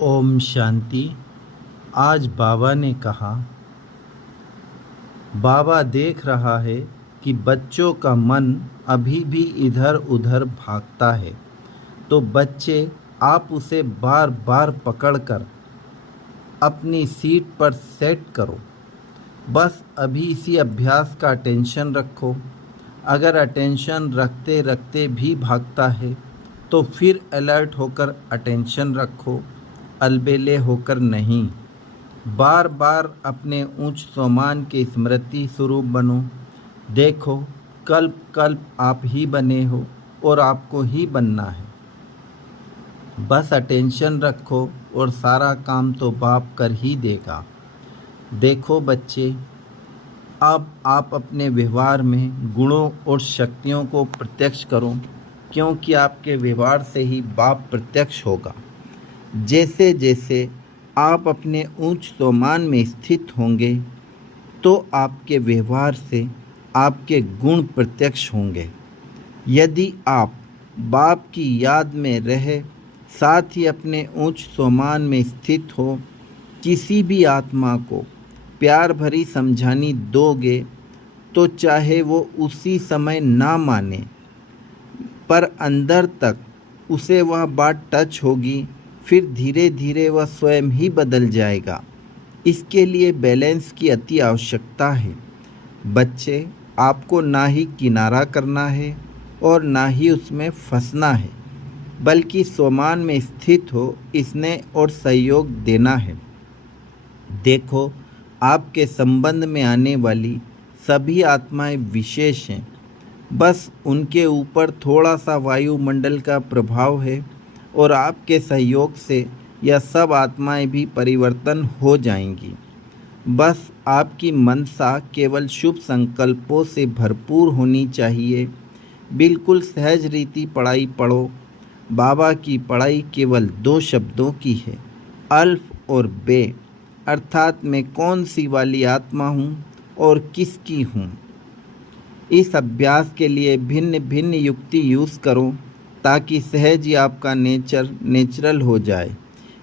ओम शांति। आज बाबा ने कहा, बाबा देख रहा है कि बच्चों का मन अभी भी इधर उधर भागता है, तो बच्चे आप उसे बार बार पकड़कर अपनी सीट पर सेट करो। बस अभी इसी अभ्यास का अटेंशन रखो। अगर अटेंशन रखते रखते भी भागता है तो फिर अलर्ट होकर अटेंशन रखो, अलबेले होकर नहीं। बार बार अपने ऊंच स्वमान के स्मृति स्वरूप बनो। देखो, कल्प कल्प आप ही बने हो और आपको ही बनना है। बस अटेंशन रखो और सारा काम तो बाप कर ही देगा। देखो बच्चे, अब आप अपने व्यवहार में गुणों और शक्तियों को प्रत्यक्ष करो, क्योंकि आपके व्यवहार से ही बाप प्रत्यक्ष होगा। जैसे जैसे आप अपने ऊंच स्वमान में स्थित होंगे तो आपके व्यवहार से आपके गुण प्रत्यक्ष होंगे। यदि आप बाप की याद में रहे साथ ही अपने ऊंच स्वमान में स्थित हो, किसी भी आत्मा को प्यार भरी समझानी दोगे तो चाहे वो उसी समय ना माने, पर अंदर तक उसे वह बात टच होगी, फिर धीरे धीरे वह स्वयं ही बदल जाएगा। इसके लिए बैलेंस की अति आवश्यकता है। बच्चे, आपको ना ही किनारा करना है और ना ही उसमें फंसना है, बल्कि स्वमान में स्थित हो इसने और सहयोग देना है। देखो, आपके संबंध में आने वाली सभी आत्माएं विशेष हैं, बस उनके ऊपर थोड़ा सा वायुमंडल का प्रभाव है और आपके सहयोग से यह सब आत्माएं भी परिवर्तन हो जाएंगी। बस आपकी मनसा केवल शुभ संकल्पों से भरपूर होनी चाहिए। बिल्कुल सहज रीति पढ़ाई पढ़ो। बाबा की पढ़ाई केवल 2 शब्दों की है, अल्फ और बे, अर्थात मैं कौन सी वाली आत्मा हूँ और किसकी हूँ। इस अभ्यास के लिए भिन्न भिन्न युक्ति यूज़ करो ताकि सहज ही आपका नेचुरल हो जाए।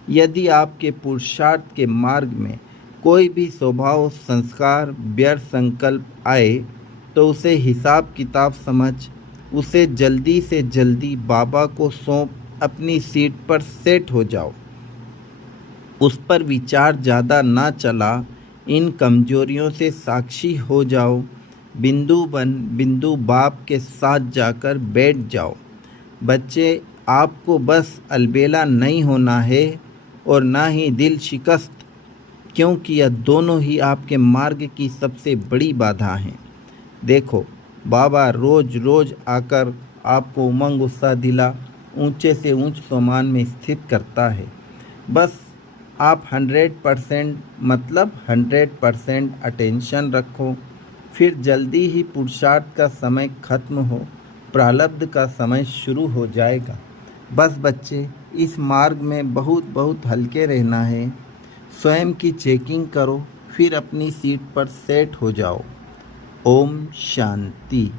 यदि आपके पुरुषार्थ के मार्ग में कोई भी स्वभाव, संस्कार, व्यर्थ संकल्प आए तो उसे हिसाब किताब समझ उसे जल्दी से जल्दी बाबा को सौंप अपनी सीट पर सेट हो जाओ। उस पर विचार ज़्यादा ना चला, इन कमजोरियों से साक्षी हो जाओ। बिंदु बन बिंदु बाप के साथ जाकर बैठ जाओ। बच्चे, आपको बस अलबेला नहीं होना है और ना ही दिल शिकस्त, क्योंकि यह दोनों ही आपके मार्ग की सबसे बड़ी बाधा हैं। देखो, बाबा रोज़ रोज़ आकर आपको उमंग उत्साह दिला ऊंचे से ऊंच स्वमान में स्थित करता है। बस आप 100% मतलब 100% अटेंशन रखो, फिर जल्दी ही पुरुषार्थ का समय खत्म हो, प्रारब्ध का समय शुरू हो जाएगा। बस बच्चे, इस मार्ग में बहुत बहुत हल्के रहना है। स्वयं की चेकिंग करो, फिर अपनी सीट पर सेट हो जाओ। ओम शांति।